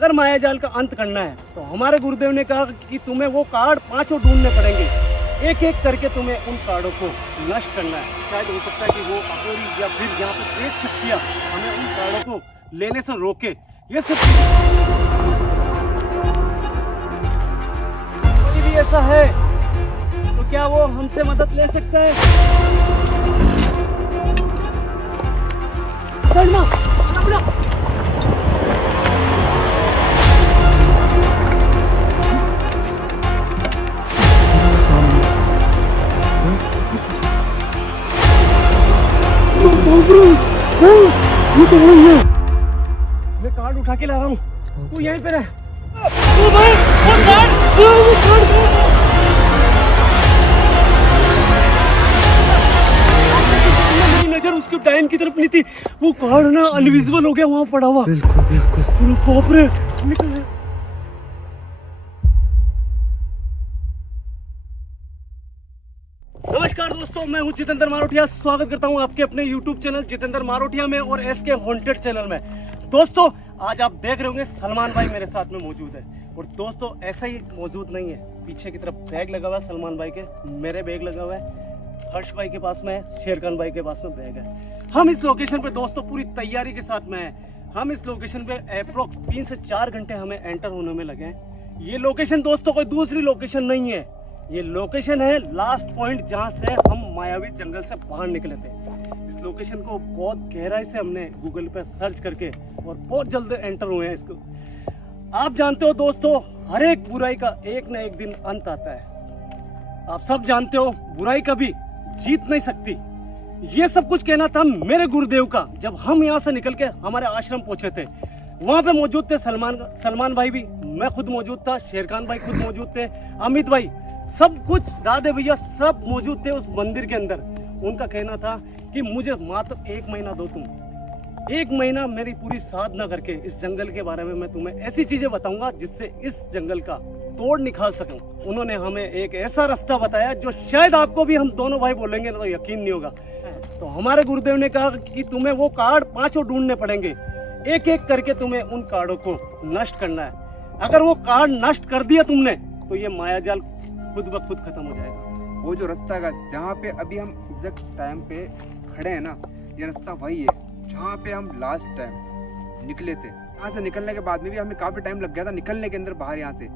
अगर माया जाल का अंत करना है तो हमारे गुरुदेव ने कहा कि तुम्हें वो कार्ड 5 ढूंढने पड़ेंगे। एक एक करके तुम्हें उन कार्डों को नष्ट करना है। शायद हो सकता है कि वो अघोरी या फिर यहाँ पे प्रेत शक्तियाँ हमें उन कार्डों को लेने से रोके। ये सब कोई भी ऐसा है तो क्या वो हमसे मदद ले सकता है? चढ़ना, चढ़ना। ये तो वही है। मैं कार्ड उठा के ला रहा हूँ, तू यहीं पे रह। वो भाई, वो कार्ड। मेरी नजर उसके डायन की तरफ नहीं थी, वो कार्ड ना अनविजिबल हो गया वहाँ पड़ा हुआ। बिल्कुल बिल्कुल। बाप रे, निकल। नमस्कार दोस्तों, मैं हूं जितेंद्र मारोटिया। स्वागत करता हूं आपके अपने YouTube चैनल जितेंद्र मारोटिया में और SK हॉन्टेड चैनल में। दोस्तों, आज आप देख रहे होंगे सलमान भाई मेरे साथ में मौजूद है। और दोस्तों, ऐसा ही मौजूद नहीं है, पीछे की तरफ बैग लगा हुआ है सलमान भाई के, मेरे बैग लगा हुआ है, हर्ष भाई के पास में है, शेरखान भाई के पास में बैग है। हम इस लोकेशन पे दोस्तों पूरी तैयारी के साथ में है। हम इस लोकेशन पे अप्रोक्स 3 से 4 घंटे हमें एंटर होने में लगे हैं। ये लोकेशन दोस्तों कोई दूसरी लोकेशन नहीं है, ये लोकेशन है लास्ट पॉइंट जहां से हम मायावी जंगल से बाहर निकले थे। इस लोकेशन को बहुत गहराई से हमने गूगल पे सर्च करके और बहुत जल्द एंटर हुए हैं इसको। आप जानते हो दोस्तों, हर एक बुराई का एक न एक दिन अंत आता है। आप सब जानते हो, बुराई कभी जीत नहीं सकती। ये सब कुछ कहना था मेरे गुरुदेव का जब हम यहाँ से निकल के हमारे आश्रम पहुंचे थे। वहां पे मौजूद थे सलमान भाई भी, मैं खुद मौजूद था, शेरखान भाई खुद मौजूद थे, अमित भाई, सब कुछ राधे भैया सब मौजूद थे उस मंदिर के अंदर। उनका कहना था कि मुझे मात्र 1 महीना दो, तुम 1 महीना मेरी पूरी साधना करके इस जंगल के बारे में मैं तुम्हें ऐसी चीजें बताऊंगा जिससे इस जंगल का तोड़ निकाल सकूं। उन्होंने हमें एक ऐसा रास्ता बताया जो शायद आपको भी हम दोनों भाई बोलेंगे तो यकीन नहीं होगा। तो हमारे गुरुदेव ने कहा कि तुम्हें वो कार्ड 5 ढूंढने पड़ेंगे। एक एक करके तुम्हें उन कार्डों को नष्ट करना है। अगर वो कार्ड नष्ट कर दिया तुमने तो ये मायाजाल खुद ब खुद खत्म हो जाएगा। वो जो रास्ता है जहाँ पे अभी हम एग्जैक्ट टाइम पे खड़े हैं ना, ये रास्ता वही है जहाँ पे हम लास्ट टाइम निकले थे। यहाँ से निकलने के बाद में भी हमें काफी टाइम लग गया था निकलने के अंदर बाहर यहाँ से।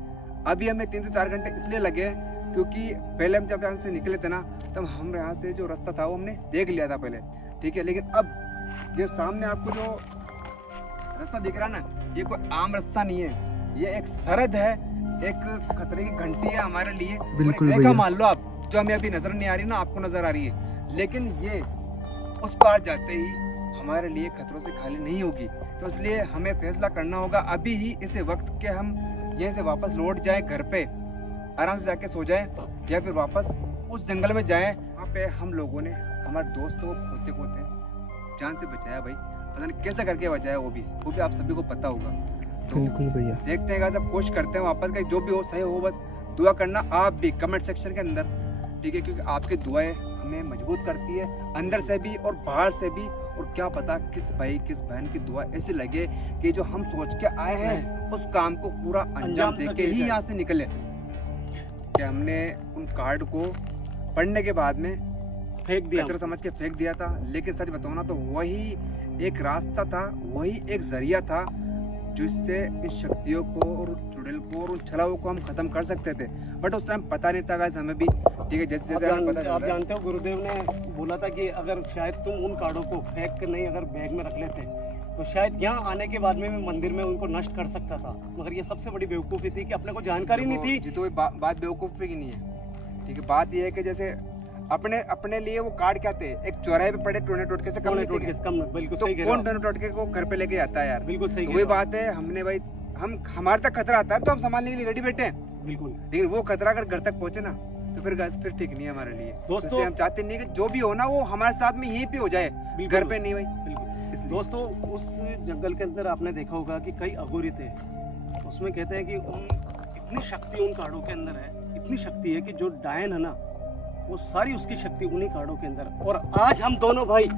अभी हमें 3 से 4 घंटे इसलिए लगे क्योंकि पहले हम जब यहाँ से निकले थे ना, तब हम यहाँ से जो रास्ता था वो हमने देख लिया था पहले, ठीक है। लेकिन अब ये सामने आपको जो रास्ता दिख रहा है ना, ये कोई आम रास्ता नहीं है, ये एक सरहद है, एक खतरे की घंटी है हमारे लिए। बिल्कुल रेखा मान लो आप, जो हमें अभी नजर नहीं आ रही ना, आपको नजर आ रही है, लेकिन ये उस पार जाते ही हमारे लिए खतरों से खाली नहीं होगी। तो इसलिए हमें फैसला करना होगा अभी ही, इस वक्त के हम यहीं से वापस लौट जाए घर पे, आराम से जाके सो जाए, या फिर वापस उस जंगल में जाए। वहाँ पे हम लोगों ने हमारे दोस्तों को खोते खोते जान से बचाया भाई, पता नहीं कैसे करके बचाया, वो भी आप सभी को पता होगा। तो भैया देखते हैं, जब कोशिश करते हैं वापस का, जो भी हो सही हो, बस दुआ करना आप भी कमेंट सेक्शन के अंदर, ठीक है, क्योंकि आपकी दुआएं हमें मजबूत करती है अंदर से भी और बाहर से भी। और क्या पता किस भाई किस बहन की दुआ ऐसी लगे कि जो हम सोच के आए हैं उस काम को पूरा अंजाम देके ही यहाँ से निकले। कि हमने उन कार्ड को पढ़ने के बाद में फेंक दिया, कचरा समझ के फेंक दिया था, लेकिन सच बताओ ना तो वही एक रास्ता था, वही एक जरिया था जिससे इन शक्तियों को और चुड़ैल को और उन छलाओं को हम खत्म कर सकते थे। बट उस टाइम पता नहीं था गाइस हमें भी, ठीक है। जैसे जैसे हमें पता आप जानते हो, गुरुदेव ने बोला था कि अगर शायद तुम उन कार्डों को फेंक कर नहीं अगर बैग में रख लेते तो शायद यहाँ आने के बाद में मैं मंदिर में उनको नष्ट कर सकता था। मगर ये सबसे बड़ी बेवकूफ़ी थी कि अपने को जानकारी नहीं थी। तो बात बेवकूफ़ी की नहीं है, ठीक है। बात ये है कि जैसे अपने लिए वो कार्ड क्या थे, एक चौराहे पे पड़े टोने टोटके से कम, बिल्कुल तो सही कह रहे हो। कौन टोने टोटके को घर पे लेके आता है यार, बिल्कुल सही। वही बात है, हमने भाई हम हमारे तक खतरा आता है तो हम संभालने के लिए रेडी बैठे हैं, बिल्कुल। लेकिन वो खतरा अगर घर तक पहुंचे ना तो फिर ठीक नहीं है हमारे लिए दोस्तों। हम चाहते नहीं कि जो भी हो ना वो हमारे साथ में यहीं पे हो जाए, घर पे नहीं भाई, बिल्कुल। दोस्तों, उस जंगल के अंदर आपने देखा होगा कि कई अघोरी थे, उसमें कहते हैं कि इतनी शक्ति उन कार्डों के अंदर है, इतनी शक्ति है कि जो डायन है ना, वो सारी उसकी शक्ति उन्हीं कार्डों के अंदर। और आज हम दोनों भाई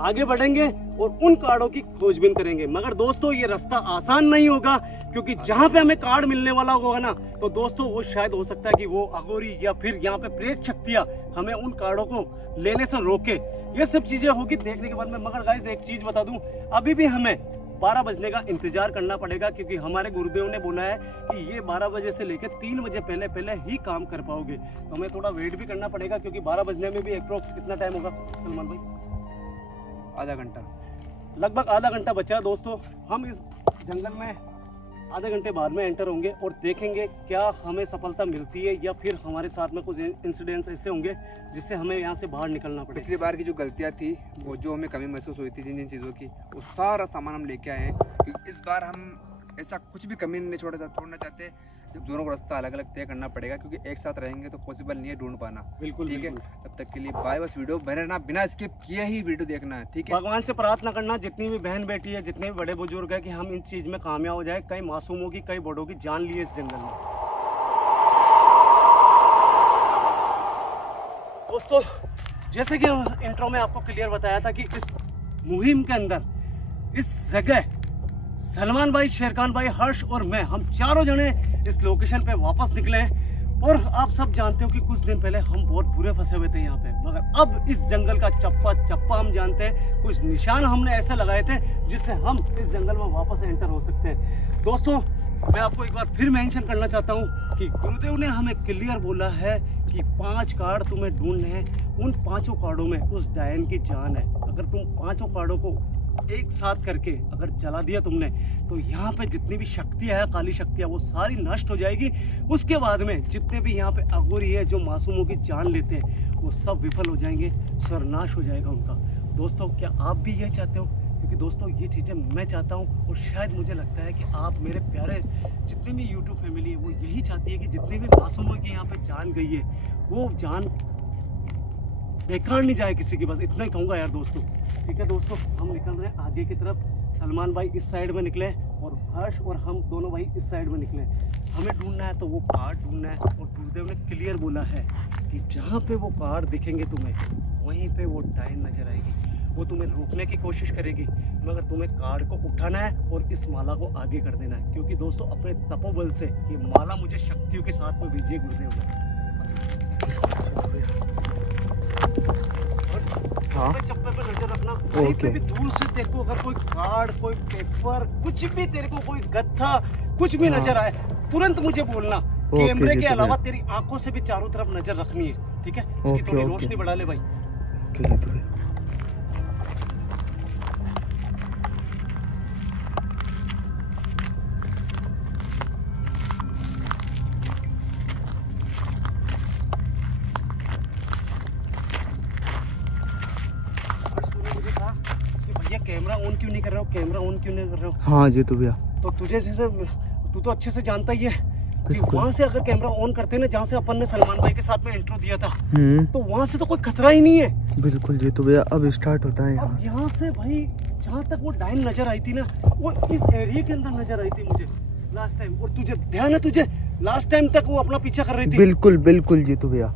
आगे बढ़ेंगे और उन कार्डों की खोजबीन करेंगे। मगर दोस्तों ये रास्ता आसान नहीं होगा, क्योंकि जहां पे हमें कार्ड मिलने वाला होगा ना, तो दोस्तों वो शायद हो सकता है कि वो अघोरी या फिर यहाँ पे प्रेत शक्तियां हमें उन कार्डों को लेने से रोके। ये सब चीजें होगी देखने के बाद में। मगर गाइस एक चीज बता दूं, अभी भी हमें 12 बजने का इंतजार करना पड़ेगा, क्योंकि हमारे गुरुदेव ने बोला है कि ये 12 बजे से लेकर 3 बजे पहले पहले ही काम कर पाओगे। तो हमें थोड़ा वेट भी करना पड़ेगा, क्योंकि 12 बजने में भी अप्रोक्स कितना टाइम होगा सलमान भाई? आधा घंटा, लगभग आधा घंटा बचा है दोस्तों। हम इस जंगल में आधे घंटे बाद में एंटर होंगे और देखेंगे क्या हमें सफलता मिलती है या फिर हमारे साथ में कुछ इंसिडेंट्स ऐसे होंगे जिससे हमें यहाँ से बाहर निकलना पड़े। पिछली बार की जो गलतियाँ थी, वो जो हमें कमी महसूस हुई थी जिन जिन चीज़ों की, वो सारा सामान हम लेके आए हैं। क्योंकि इस बार हम ऐसा कुछ भी कमी नहीं छोड़ना चाहते। दोनों को रास्ता अलग अलग तय करना पड़ेगा, क्योंकि एक साथ रहेंगे तो पॉसिबल नहीं है ढूंढ पाना। बिल्कुल ठीक है, बिल्कुल। तब तक के लिए बाय। बस वीडियो बने रहना, बिना स्किप किए ही वीडियो देखना है, ठीक है। भगवान से प्रार्थना करना, जितनी भी बहन बेटी है, जितने भी बड़े बुजुर्ग है, कि हम इन चीज में कामयाब हो जाए। कई मासूमों की, कई बड़ों की जान ली है इस जंगल में। दोस्तों जैसे कि इंट्रो में आपको क्लियर बताया था कि इस मुहिम के अंदर इस जगह सलमान भाई, शेरखान भाई, हर्ष और मैं, हम चारों जने इस लोकेशन पे वापस निकले हैं। और आप सब जानते हो कि कुछ दिन पहले हम बहुत बुरे फंसे हुए थे यहाँ पे, मगर अब इस जंगल का चप्पा चप्पा हम जानते हैं। कुछ निशान हमने ऐसे लगाए थे जिससे हम इस जंगल में वापस एंटर हो सकते हैं। दोस्तों मैं आपको एक बार फिर मेंशन करना चाहता हूँ कि गुरुदेव ने हमें क्लियर बोला है कि 5 कार्ड तुम्हें ढूंढने हैं। उन 5 कार्डों में उस डायन की जान है। अगर तुम 5 कार्डों को एक साथ करके अगर जला दिया तुमने, तो यहाँ पे जितनी भी शक्तियाँ है, काली शक्तियाँ, वो सारी नष्ट हो जाएगी। उसके बाद में जितने भी यहाँ पे अघोरी है जो मासूमों की जान लेते हैं, वो सब विफल हो जाएंगे, सर्वनाश हो जाएगा उनका। दोस्तों क्या आप भी ये चाहते हो? क्योंकि दोस्तों ये चीज़ें मैं चाहता हूँ, और शायद मुझे लगता है कि आप मेरे प्यारे जितने भी यूट्यूब फैमिली है वो यही चाहती है कि जितने भी मासूमों की यहाँ पे जान गई है, वो जान बेकार नहीं जाए किसी की। बस इतना ही कहूँगा यार दोस्तों। ठीक है दोस्तों, हम निकल रहे हैं आगे की तरफ। सलमान भाई इस साइड में निकले और हर्ष और हम दोनों भाई इस साइड में निकले। हमें ढूंढना है तो वो कार्ड ढूंढना है, और गुरुदेव ने क्लियर बोला है कि जहाँ पे वो कार्ड दिखेंगे तुम्हें, वहीं पे वो डायन नजर आएगी। वो तुम्हें रोकने की कोशिश करेगी, मगर तुम्हें कार्ड को उठाना है और इस माला को आगे कर देना है। क्योंकि दोस्तों अपने तपोबल से ये माला मुझे शक्तियों के साथ में भेजिए गुरुदेव ने। हाँ, चप्पे पे नजर रखना। कहीं पे भी दूर से तेरे को अगर कोई कार्ड, कोई पेपर, कुछ भी तेरे को, कोई गत्था, कुछ भी नजर आए, तुरंत मुझे बोलना। कैमरे के अलावा तेरी आंखों से भी चारों तरफ नजर रखनी है, ठीक है? इसकी थोड़ी रोशनी बढ़ा ले भाई। कैमरा ऑन क्यों नहीं कर रहे हो? कैमरा ऑन क्यों नहीं कर रहे हो? हाँ जी तो भैया, तो तुझे जैसे, तू तो अच्छे से जानता ही है कि वहाँ से अगर कैमरा ऑन करते ना, जहाँ से अपन ने सलमान भाई के साथ में इंट्रो दिया था, तो वहाँ से तो कोई खतरा ही नहीं है। बिल्कुल जी तो भैया, अब स्टार्ट होता है। अब यहाँ से भाई जहाँ तक वो डायन नजर आई थी ना, वो इस एरिया के अंदर नजर आई थी मुझे लास्ट टाइम। और तुझे ध्यान है, तुझे लास्ट टाइम तक वो अपना पीछा कर रही थी। बिल्कुल बिल्कुल जी तो भैया।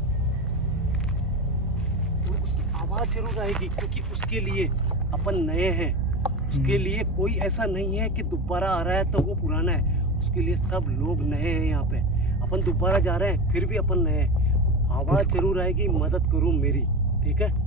आवाज जरूर आएगी, क्योंकि उसके लिए अपन नए हैं। उसके लिए कोई ऐसा नहीं है कि दोबारा आ रहा है तो वो पुराना है। उसके लिए सब लोग नए हैं यहाँ पे। अपन दोबारा जा रहे हैं फिर भी अपन नए हैं। आवाज जरूर आएगी, मदद करो मेरी, ठीक है?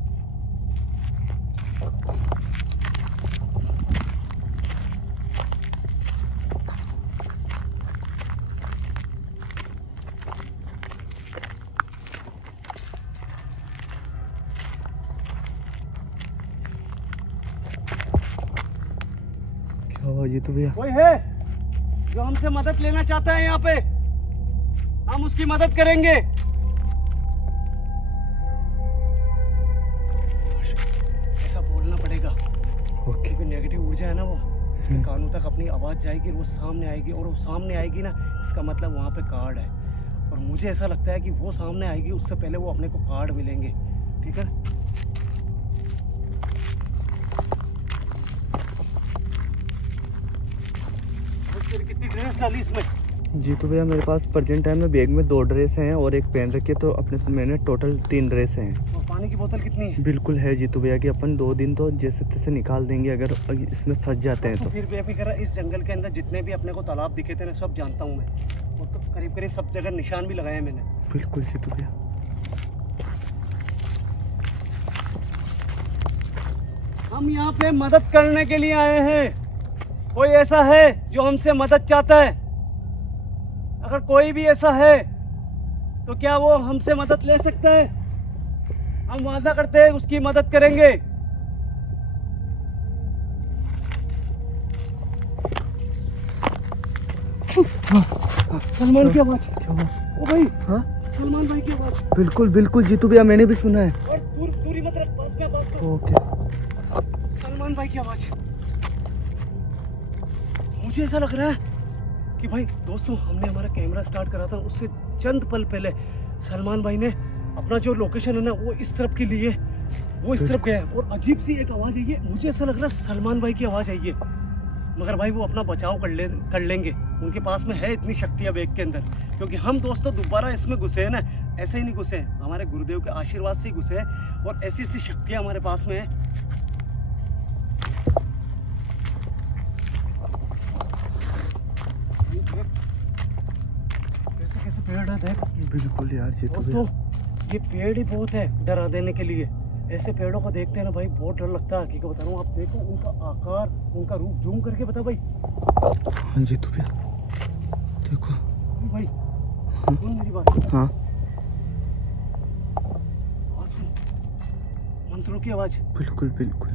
जी तो भैया, कोई है जो हमसे मदद लेना चाहता है यहाँ पे? हम उसकी मदद करेंगे। ऐसा बोलना पड़ेगा, क्योंकि नेगेटिव ऊर्जा है ना, वो उसके कानों तक अपनी आवाज जाएगी, वो सामने आएगी। और वो सामने आएगी ना, इसका मतलब वहाँ पे कार्ड है। और मुझे ऐसा लगता है कि वो सामने आएगी, उससे पहले वो अपने को कार्ड मिलेंगे, ठीक है? कितनी ड्रेस डाली इसमें? जी तो भैया, मेरे पास प्रेजेंट टाइम में बैग में 2 ड्रेस हैं और एक पहन रखी है, तो अपने मैंने टोटल 3 ड्रेस हैं। और पानी पानी की बोतल कितनी है? बिल्कुल है जीतू भैया कि अपन 2 दिन तो जैसे तैसे निकाल देंगे अगर इसमें फंस जाते हैं तो तो। फिर बेफिक्र, इस जंगल के अंदर जितने भी अपने को तालाब दिखे थे ना, सब जानता हूँ मैं। वो तो करीब करीब सब जगह निशान भी लगाए हैं मैंने। बिल्कुल जीतू भैया। हम यहाँ पे मदद करने के लिए आए हैं। कोई ऐसा है जो हमसे मदद चाहता है? अगर कोई भी ऐसा है तो क्या वो हमसे मदद ले सकता है? हम वादा करते हैं उसकी मदद करेंगे। सलमान की आवाज। क्या हुआ? ओ भाई, हाँ सलमान भाई की आवाज। बिल्कुल बिल्कुल जीतू भैया, मैंने भी सुना है। और दूरी मत रख, पास में पास में। ओके। सलमान भाई की आवाज। मुझे ऐसा लग रहा है कि भाई दोस्तों, हमने हमारा कैमरा स्टार्ट करा था, उससे चंद पल पहले सलमान भाई ने अपना जो लोकेशन है ना, वो इस तरफ के लिए वो इस तरफ गया है। और अजीब सी एक आवाज आई है, मुझे ऐसा लग रहा है सलमान भाई की आवाज आई है। मगर भाई वो अपना बचाव कर लेंगे, उनके पास में है इतनी शक्ति अब एक के अंदर। क्योंकि हम दोस्तों दोबारा इसमें घुसे हैं ना, ऐसे ही नहीं घुसे हैं, हमारे गुरुदेव के आशीर्वाद से ही घुसे हैं। और ऐसी ऐसी शक्तियाँ हमारे पास में है। कैसे कैसे पेड़ है देख बिल्कुल यार जीतू भैया। दोस्तों, ये पेड़ ही बहुत है डरा देने के लिए। ऐसे पेड़ों को देखते हैं ना भाई, बहुत डर लगता है। हकीकत बता रहा हूँ, आप देखो उनका आकार, उनका रूप, जूम करके बता भाई। हाँ जीतू भैया देखो। भाई हाँ। सुन मेरी बात। हाँ आवाज सुन, मंत्रों की आवाज। बिल्कुल बिल्कुल।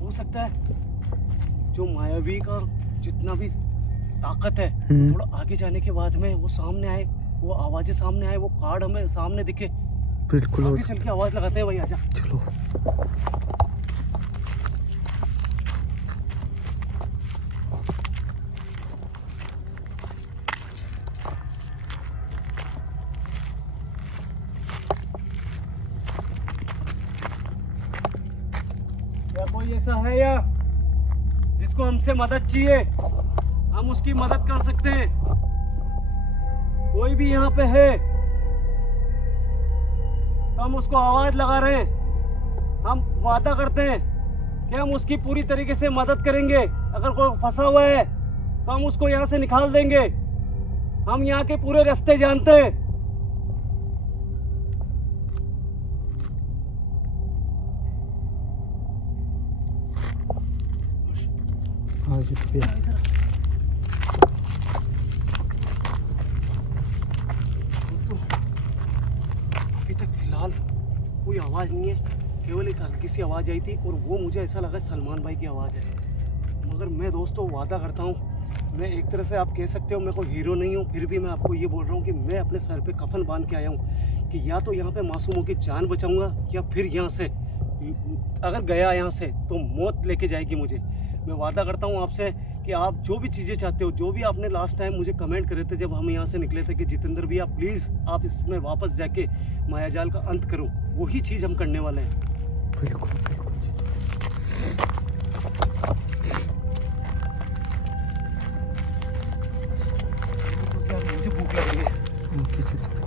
हो सकता है जो मायावी का जितना भी ताकत है, थोड़ा आगे जाने के बाद में वो सामने आए, वो आवाजें सामने आए, वो कार्ड हमें सामने दिखे। बिल्कुल हो आगे चल के आवाज लगाते हैं भाई, आजा। चलो। क्या कोई ऐसा है या जिसको हमसे मदद चाहिए? हम उसकी मदद कर सकते हैं। कोई भी यहाँ पे है तो हम उसको आवाज लगा रहे हैं। हम वादा करते हैं कि हम उसकी पूरी तरीके से मदद करेंगे। अगर कोई फंसा हुआ है तो हम उसको यहाँ से निकाल देंगे। हम यहाँ के पूरे रास्ते जानते हैं। हाँ जीतू भैया। अभी तक फिलहाल कोई आवाज नहीं है, केवल एक हल्की सी आवाज आई थी और वो मुझे ऐसा लगा सलमान भाई की आवाज है। मगर मैं दोस्तों वादा करता हूँ, मैं एक तरह से आप कह सकते हो मैं कोई हीरो नहीं हूँ, फिर भी मैं आपको ये बोल रहा हूँ कि मैं अपने सर पे कफन बांध के आया हूँ कि या तो यहाँ पे मासूमों की जान बचाऊंगा या फिर यहाँ से अगर गया यहाँ से तो मौत लेके जाएगी मुझे। मैं वादा करता हूँ आपसे कि आप जो भी चीज़ें चाहते हो, जो भी आपने लास्ट टाइम मुझे कमेंट करे थे जब हम यहाँ से निकले थे कि जितेंद्र भैया प्लीज़ आप इसमें वापस जाके मायाजाल का अंत करो, वही चीज़ हम करने वाले हैं। बिल्कुल बिल्कुल जीतू। तो क्या मुझे भूख लग रही है। ओके जीतू।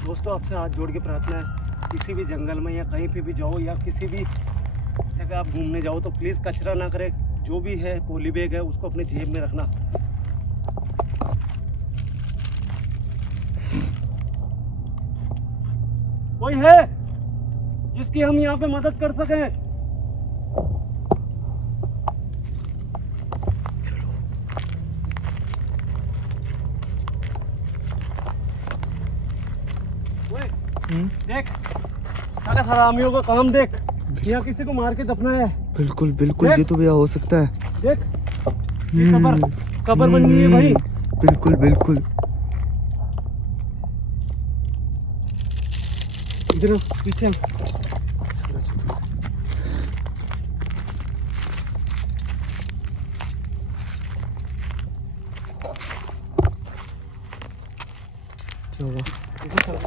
दोस्तों आपसे हाथ जोड़ के प्रार्थना है, किसी भी जंगल में या कहीं पे भी जाओ या किसी भी जगह आप घूमने जाओ तो प्लीज़ कचरा ना करें। जो भी है पॉली बैग है उसको अपने जेब में रखना। कोई है जिसकी हम यहाँ पे मदद कर सकें? देख सारे हरामियों का काम देख, यहाँ किसी को मार के दफनाया है। बिल्कुल बिल्कुल देख। जीतू भैया हो सकता है। देख ये कबर बन गई है भाई। बिल्कुल बिल्कुल। इधर पीछे क्या हुआ? इधर चलो।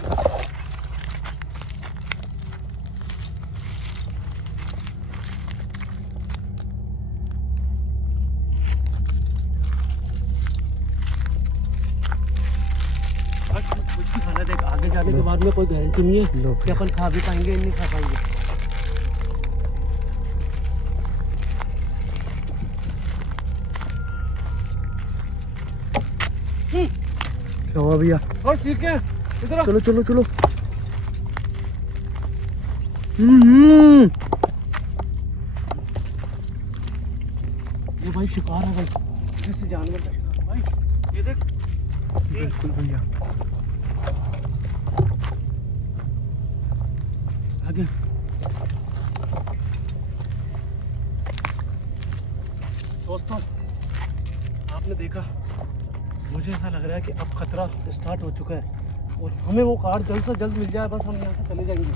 कुछ भी खाना देख, आगे जाने के बाद में कोई गारंटी नहीं है लो कि अपन खा भी पाएंगे नहीं खा पाएंगे। क्या हुआ भैया? और ठीक है, इधर आओ। चलो चलो चलो। ये भाई शिकार है भाई, जैसे जानवर का शिकार भाई। ये देख, ये बिल्कुल भैया। आगे दोस्तों, आपने देखा, मुझे ऐसा लग रहा है कि अब खतरा स्टार्ट हो चुका है और हमें वो कार जल्द से जल्द मिल जाए, बस हम यहाँ से चले जाएंगे।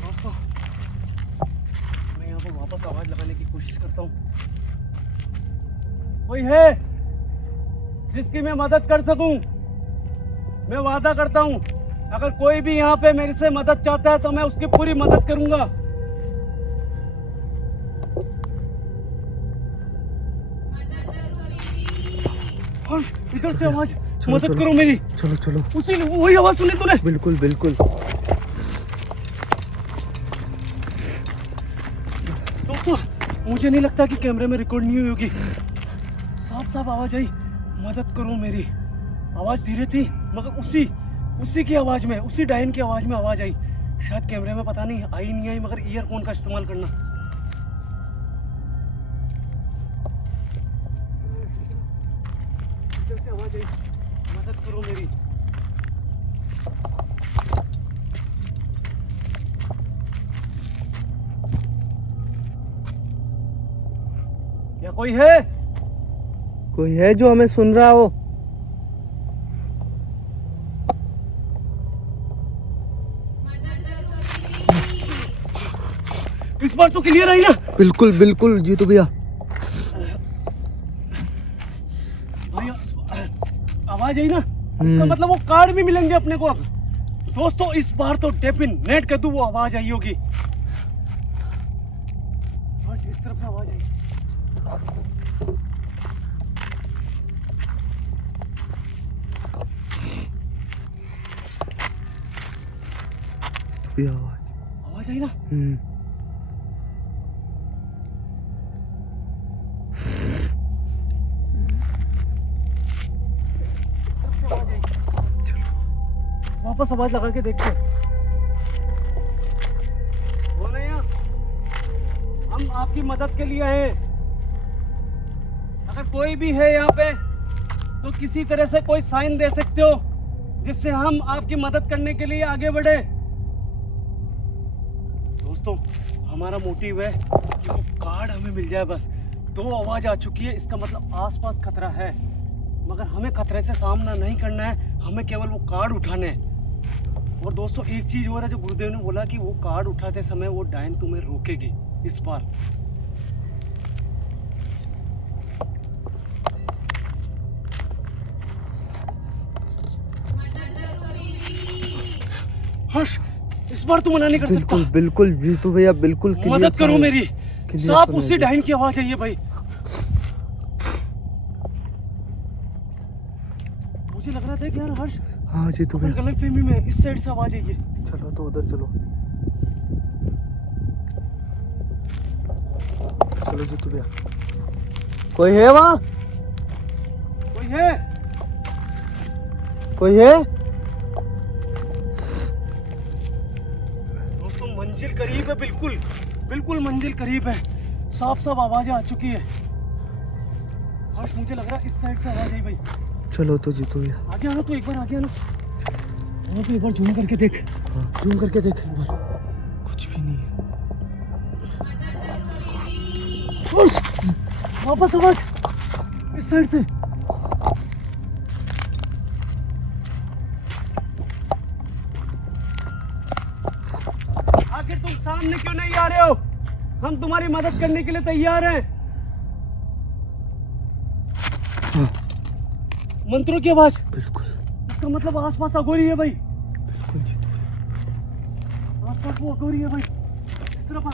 दोस्तों, मैं यहाँ पर वापस आवाज लगाने की कोशिश करता हूँ। कोई है जिसकी मैं मदद कर सकूं? मैं वादा करता हूं, अगर कोई भी यहाँ पे मेरे से मदद चाहता है तो मैं उसकी पूरी मदद करूंगा। हर्ष, इधर से आवाज, चलो, मदद चलो। करो मेरी। चलो चलो। उसी वही आवाज सुनी तूने? बिल्कुल बिल्कुल। दोस्तों, मुझे नहीं लगता कि कैमरे में रिकॉर्ड नहीं हुई होगी। साफ साफ आवाज आई, मदद करो मेरी। आवाज धीरे थी मगर उसी की आवाज में, उसी डायन की आवाज में आवाज आई। शायद कैमरे में पता नहीं आई नहीं आई, मगर ईयरफोन का इस्तेमाल करना। इधर से आवाज आई, मदद करो मेरी। क्या कोई है? कोई है जो हमें सुन रहा हो? इस बार तो क्लियर आई ना? बिल्कुल बिल्कुल जीतू भैया। भैया, आवाज आई ना? इसका मतलब वो कार्ड भी मिलेंगे अपने को अब। दोस्तों, इस बार तो डेफिनेट कर दूं वो आवाज आई होगी। बस इस तरफ से आवाज आई। भैया आवाज आई ना? वापस आवाज लगा के देखते हैं। वो नहीं है, हम आपकी मदद के लिए हैं। अगर कोई भी है यहाँ पे तो किसी तरह से कोई साइन दे सकते हो जिससे हम आपकी मदद करने के लिए आगे बढ़े। दोस्तों, हमारा मोटिव है कि वो कार्ड हमें मिल जाए बस। 2 आवाज आ चुकी है, इसका मतलब आसपास खतरा है, मगर हमें खतरे से सामना नहीं करना है, हमें केवल वो कार्ड उठाने हैं। और दोस्तों, एक चीज और है जो गुरुदेव ने बोला कि वो कार्ड उठाते समय वो डायन तुम्हें रोकेगी इस बार। हर्ष, इस बार तू मना नहीं कर सकता। बिल्कुल बिल्कुल जीतू भैया, बिल्कुल मदद करो मेरी। साफ उसी डायन की आवाज आई है भाई। मुझे लग रहा था यार हर्ष, हाँ जीतू भैया, गलतफहमी में इस साइड से आवाज आई है। चलो तो उधर चलो। चलो जीतू भैया, कोई है वहाँ? कोई है? कोई है? दोस्तों, मंजिल करीब है, बिल्कुल बिल्कुल मंजिल करीब है। साफ साफ आवाजें आ चुकी है। हर्ष, मुझे लग रहा है इस साइड से आवाज आई भाई। चलो तो जीतू भैया, आगे आना, तो एक बार आगे आना। वहाँ पे एक बार जूम करके देख, जूम करके देख एक बार। कुछ भी नहीं है। हर्ष, वापस आवाज इस साइड से। आखिर तुम सामने क्यों नहीं आ रहे हो? हम तुम्हारी मदद करने के लिए तैयार हैं। हाँ। मंत्रों की आवाज। बिल्कुल इसका मतलब आसपास अघोरी है भाई। बिल्कुल जीतू भैया। आसपास वो अघोरी है भाई। इस तरफ आ।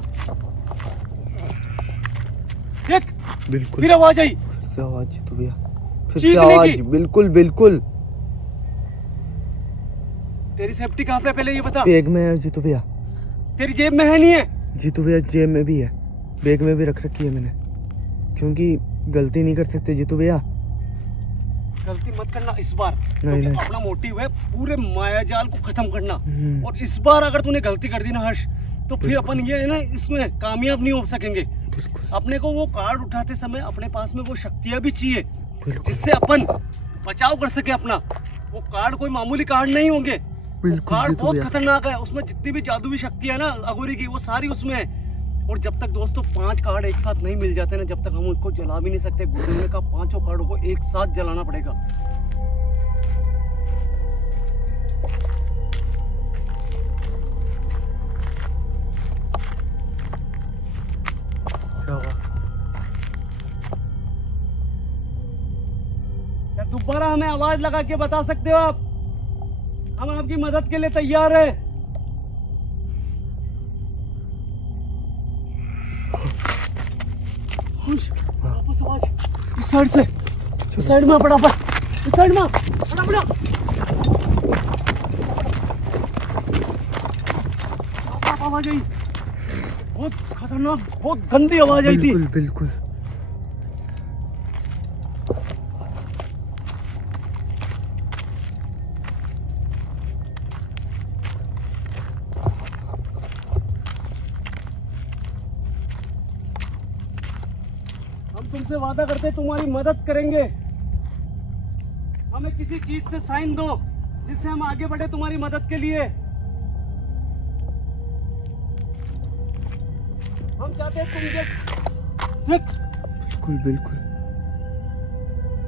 देख बिल्कुल फिर आवाज आई। फिर से आवाज जीतू भैया, फिर से चीखने आवाज। की। बिल्कुल बिल्कुल। तेरी सेफ्टी कहाँ पे है पहले ये बता। बैग में है जीतू भैया। तेरी जेब में है नहीं है? जीतू भैया जेब में भी है, बैग में भी रख रखी है मैंने, क्योंकि गलती नहीं कर सकते जीतू भैया। गलती मत करना इस बार, नहीं, क्योंकि नहीं। अपना मोटिव है पूरे मायाजाल को खत्म करना। और बिल्कुल इस बार अगर तूने गलती कर दी ना हर्ष, तो फिर अपन ये है ना इसमें कामयाब नहीं हो सकेंगे। अपने को वो कार्ड उठाते समय अपने पास में वो शक्तियां भी चाहिए जिससे अपन बचाव कर सके अपना। वो कार्ड कोई मामूली कार्ड नहीं होंगे। वो कार्ड जीतू बहुत भैया। खतरनाक है, उसमें जितनी भी जादुई शक्ति है ना अघोरी की, वो सारी उसमें है। और जब तक दोस्तों 5 कार्ड एक साथ नहीं मिल जाते ना, जब तक हम उसको जला भी नहीं सकते। गुरुदेव ने कहा 5 कार्डों को एक साथ जलाना पड़ेगा। क्या दोबारा हमें आवाज लगा के बता सकते हो आप? हम आपकी मदद के लिए तैयार हैं। वापस आवाज इस साइड से, इस साइड में फटाफट, इस साइड में फटाफट। आवाज आई, बहुत खतरनाक, बहुत गंदी आवाज आई थी। बिल्कुल बिल्कुल। हम तुमसे वादा करते तुम्हारी मदद करेंगे। हमें किसी चीज से साइन दो जिससे हम आगे बढ़े तुम्हारी मदद के लिए। हम चाहते हैं तुम देख। बिल्कुल बिल्कुल।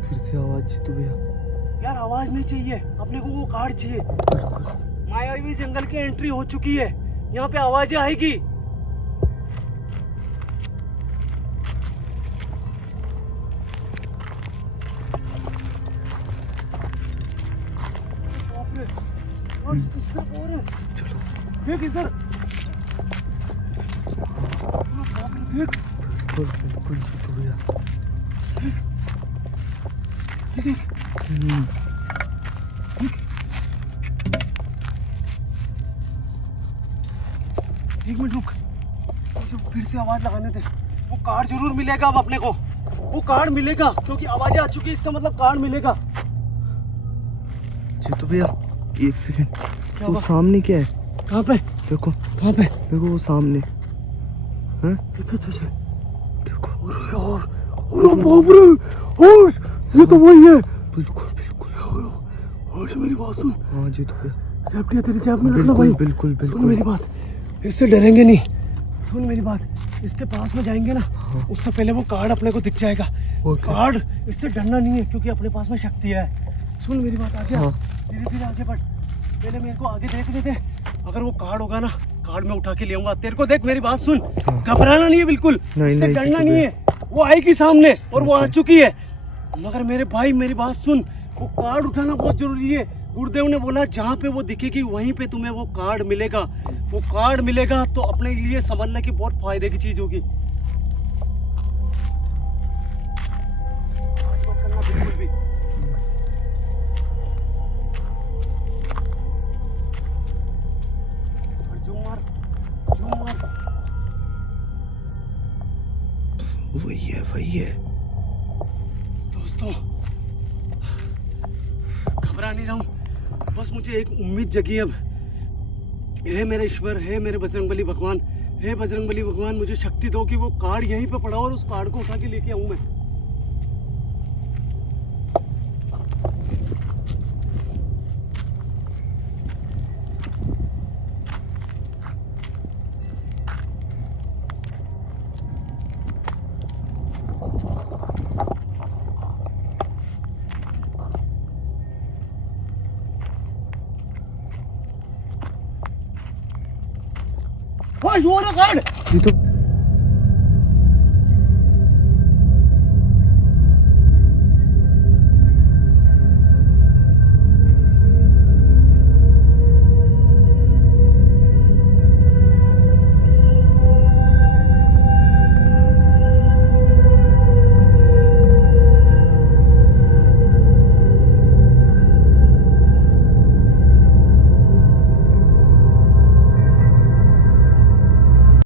फिर से आवाज जीतू भैया। यार आवाज नहीं चाहिए, अपने को वो कार्ड चाहिए। बिल्कुल मायावी जंगल की एंट्री हो चुकी है, यहाँ पे आवाजें आएगी। चलो देख इधर, देख बिल्कुल बिल्कुल जीतू भैया। एक मिनट रुक, मुझे फिर से आवाज लगाने दे। वो कार्ड जरूर मिलेगा अब अपने को, वो कार्ड मिलेगा क्योंकि आवाजें आ चुकी है, इसका मतलब कार्ड मिलेगा। जीतू भैया एक सेकंड, क्या वो बात? सामने क्या है? कहाँ पे? देखो कहाँ पे? देखो वो सामने। हाँ अच्छा देखो। अरे यार, अरे बाप रे, हर्ष ये तो वही है। बिल्कुल बिल्कुल। हर्ष मेरी बात सुन, हाँ जीतू भैया। सेफ्टी तेरी जेब में रखना भाई। बिल्कुल बिल्कुल सुन मेरी बात, इससे डरेंगे नहीं। सुन मेरी बात, इसके पास में जाएंगे ना, हाँ। उससे पहले वो कार्ड अपने को दिख जाएगा। ओके। कार्ड, इससे डरना नहीं है क्योंकि अपने पास में शक्ति है। सुन मेरी बात, आगे हाँ। धीरे धीरे आगे बढ़। पहले मेरे को आगे देख लेते, अगर वो कार्ड होगा ना, कार्ड में उठा के ले आऊंगा तेरे को। देख मेरी बात सुन, हाँ। घबराना नहीं है बिल्कुल, नहीं, इससे नहीं, डरना ठीक नहीं है। है। वो आएगी सामने और वो आ ओके। चुकी है। मगर मेरे भाई मेरी बात सुन, वो कार्ड उठाना बहुत जरूरी है। गुरुदेव ने बोला जहाँ पे वो दिखेगी वहीं पे तुम्हें वो कार्ड मिलेगा। वो कार्ड मिलेगा तो अपने लिए समझना कि बहुत फायदे की चीज होगी। आज मत करना बिल्कुल भी। और जूम मार, जूम मार। वही है। दोस्तों घबरा नहीं रहा हूँ, बस मुझे एक उम्मीद जगी अब। हे मेरे ईश्वर, हे मेरे बजरंगबली भगवान, हे बजरंगबली भगवान, मुझे शक्ति दो कि वो कार्ड यहीं पे पड़ा हो और उस कार्ड को उठा के लेके आऊं मैं। Push, you wanna guard? ये तो